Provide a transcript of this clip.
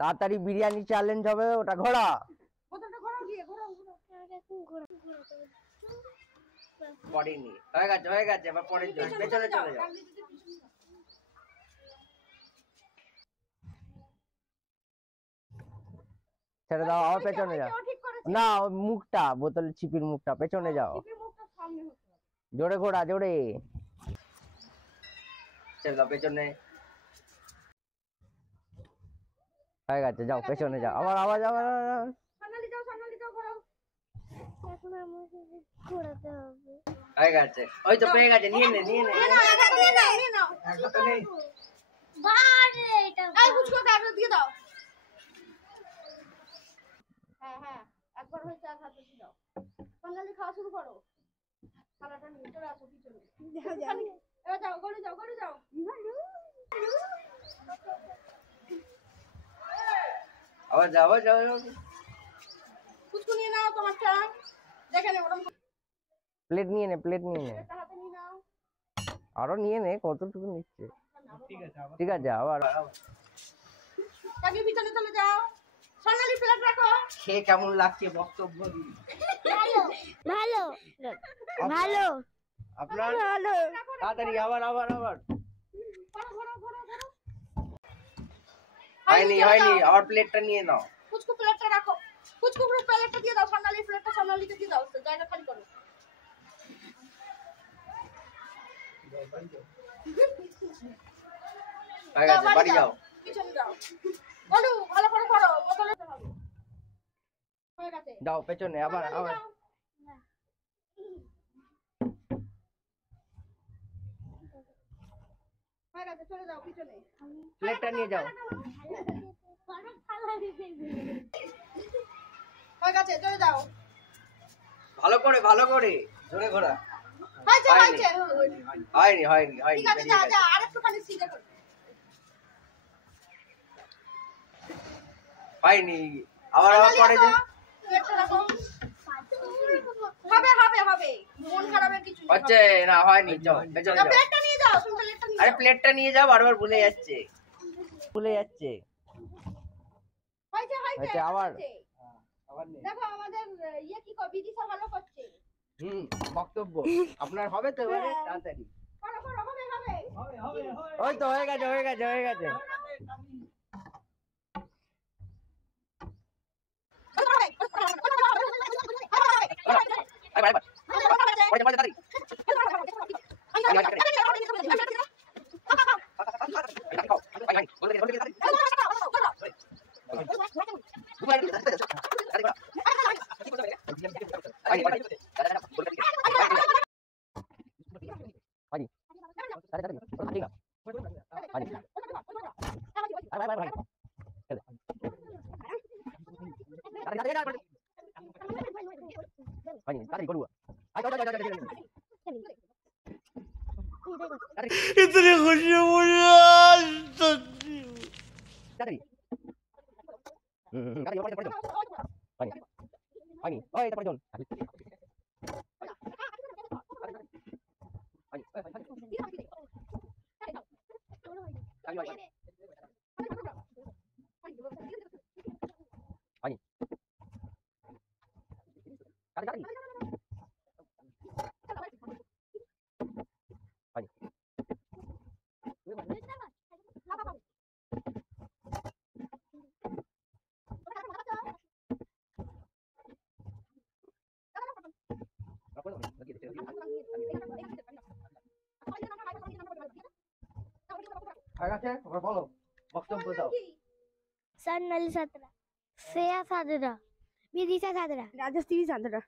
তাড়াতাড়ি বিরিয়ানি চ্যালেঞ্জ হবে, ওটা ঘোড়া। বোতলটা ঘোরাও গিয়ে, ঘোরাও ঘোরাও। পড়েনি, হয়ে গেছে এবার পরের জন, পেছনে চলে যাও। ছেড়ে দাও, আবার পেছনে যাও। না, মুখটা, বোতলের চিপির মুখটা, পেছনে যাও। জোরে ঘোড়া, জোরে। ছেড়ে দাও, পেছনে। হয়ে গেছে, যাও পেছনে যাও, আবার আবার যাও। সামনে যাও, সামনে যাও, ঘোরাও। এখন আমাকে ঘোরাতে হবে। হয়ে গেছে, ওই তো পেয়ে গেছে, নিয়ে নে। নিয়ে নাও। একসাথে নেই। বারে এটা এই বুঝকো কাগজ দিয়ে দাও। হ্যাঁ, একবার হয়েছে, আর হাতে দিয়ে দাও। বাঙালি খাওয়া শুরু করো। খানাটা নিয়ে চলে আসো পিছনে। এবার যাও, গড়ে যাও। আবার যাও। কুচকু নিয়ে নাও তোমারটা। দেখে নে ওরকম। প্লেট নিয়ে নে। একটা হাতে নিয়ে নাও। আরো নিয়ে নে, কতটুকু নিচ্ছে। ঠিক আছে, আবার। তাকে পিছনে চলে যাও। সোনালি প্লেট রাখো। সে কেমন লাগছে বক্তব্য দিন। ভালো আপনার তাড়াতাড়ি, আবার। ঘোরো। হয়নি, আবার প্লেটটা নিয়ে নাও। কুচকু প্লেটটা রাখো। কুচকু প্লেটটা দিয়ে দাও, সোনালি প্লেটটা সোনালিকে দিয়ে দাও, জায়গা খালি করো। হয়ে গেছে, বাড়ি যাও। পিছনে যাও। বলু ভালো করে করো, বোতলে হবে। হয়ে গেছে। যাও পেছনে, আবার। হয়ে গেছে, চলে যাও পিছনে। প্লেটটা নিয়ে যাও। হয়ে গেছে, চলে যাও। ভালো করে জোরে ঘোরা। হয়েছে। হয়নি। ঠিক আছে, যা আরেকটুখানি সিধে করো। হয়নি, আবার পরে যে প্লেটটা রাখো। হবে। মন খারাপের কিছু নেই। হচ্ছে না, হয়নি, যাও পেছনে যাও। প্লেটটা নিয়ে যাও, তুমি প্লেটটা নিয়ে আরে যাও। প্লেটটা নিয়ে যাও, বারবার ভুলে যাচ্ছে। হয়েছে, আবার হয়েছে। দেখো আমাদের কি বিদিশা ভালো করছে। বক্তব্য আপনার হবে তো এবারে, তাড়াতাড়ি করো, হবে। ওই তো হয়ে গেছে। इतनी खुशी मुझे आज तक বলো, বক্তব্য দাও। সোনালি সাঁতরা, শ্রেয়া সাঁতরা, বিদিশা সাঁতরা, রাজশ্রী চাঁদরা।